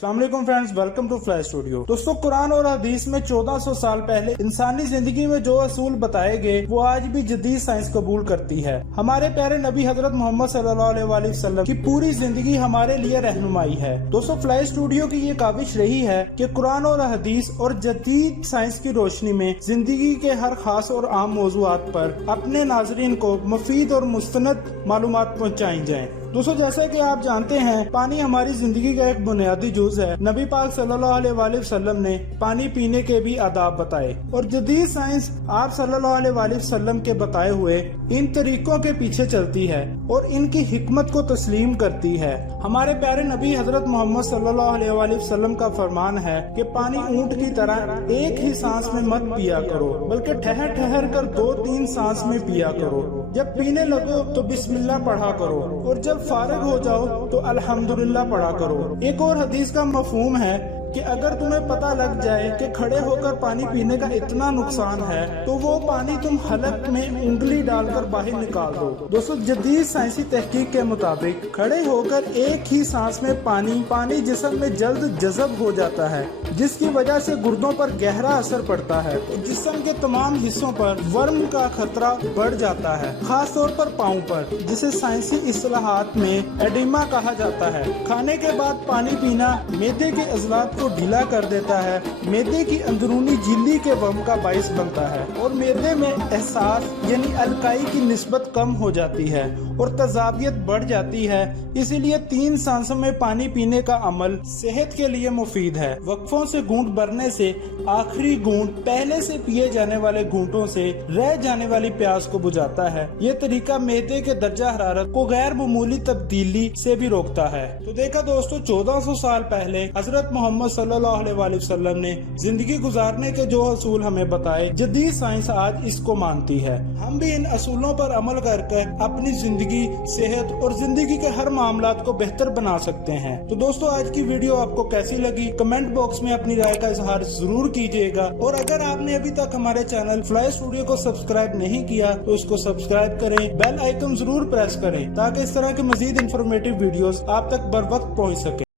अस्सलाम वालेकुम friends, welcome to fly studio. दोस्तों, कुरान और हदीस में 1400 साल पहले इंसानी जिंदगी में जो असूल बताए गए वो आज भी जदीद साइंस कबूल करती है। हमारे प्यारे नबी हजरत मोहम्मद सल्लल्लाहु अलैहि वसल्लम की पूरी जिंदगी हमारे लिए रहनुमाई है। दोस्तों, फ्लाई स्टूडियो की ये काविश रही है कि कुरान और हदीस और जदीद साइंस की रोशनी में जिंदगी के हर खास और आम मौजूआत पर अपने नाजरीन को मुफीद और मुस्तनद मालूमात पहुँचाई जाए। दोस्तों, जैसा कि आप जानते हैं, पानी हमारी जिंदगी का एक बुनियादी जुज है। नबी पाक सल्लल्लाहु अलैहि वसल्लम ने पानी पीने के भी आदाब बताए और जदीद साइंस आप सल्लल्लाहु अलैहि वसल्लम के बताए हुए इन तरीकों के पीछे चलती है और इनकी हिकमत को तस्लीम करती है। हमारे प्यारे नबी हजरत मोहम्मद सल्लल्लाहु अलैहि वसल्लम का फरमान है कि पानी ऊंट की तरह एक ही सांस में मत पिया करो, बल्कि ठहर ठहर कर 2-3 सांस में पिया करो। जब पीने लगो तो बिस्मिल्लाह पढ़ा करो और जब फारिग हो जाओ तो अल्हम्दुलिल्लाह पढ़ा करो। एक और हदीस का मफहूम है कि अगर तुम्हें पता लग जाए कि खड़े होकर पानी पीने का इतना नुकसान है तो वो पानी तुम हलक में उंगली डालकर बाहर निकाल दो। दोस्तों, जदीद साइंसी तहकीक के मुताबिक खड़े होकर एक ही सांस में पानी जिस्म में जल्द जज़ब हो जाता है, जिसकी वजह से गुर्दों पर गहरा असर पड़ता है। जिस्म के तमाम हिस्सों पर वर्म का खतरा बढ़ जाता है, खास तौर पर पाँव पर, जिसे साइंसी इस्तिलाहात में एडिमा कहा जाता है। खाने के बाद पानी पीना मैदे के अज़लात को ढीला कर देता है, मैदे की अंदरूनी झिल्ली के वम का बाइस बनता है और मैदे में एहसास यानी अलकाई की निस्बत कम हो जाती है और तजाबियत बढ़ जाती है। इसीलिए 3 सांसों में पानी पीने का अमल सेहत के लिए मुफीद है। वक्फों से घूंट भरने से आखिरी घूंट पहले से पिए जाने वाले घूंटों से रह जाने वाली प्यास को बुझाता है। ये तरीका मैदे के दर्जा हरारत को गैर मामूली तब्दीली से भी रोकता है। तो देखा दोस्तों, 1400 साल पहले हजरत मोहम्मद सल्लल्लाहु अलैहि वसल्लम ने जिंदगी गुजारने के जो असूल हमें बताए, जदीद साइंस आज इसको मानती है। हम भी इन असूलों पर अमल करके अपनी जिंदगी, सेहत और जिंदगी के हर मामलात को बेहतर बना सकते हैं। तो दोस्तों, आज की वीडियो आपको कैसी लगी कमेंट बॉक्स में अपनी राय का इजहार जरूर कीजिएगा और अगर आपने अभी तक हमारे चैनल फ्लाई स्टूडियो को सब्सक्राइब नहीं किया तो इसको सब्सक्राइब करें, बेल आइकन जरूर प्रेस करें ताकि इस तरह के मजीद इंफॉर्मेटिव वीडियोस आप तक बर वक्त पहुँच सके।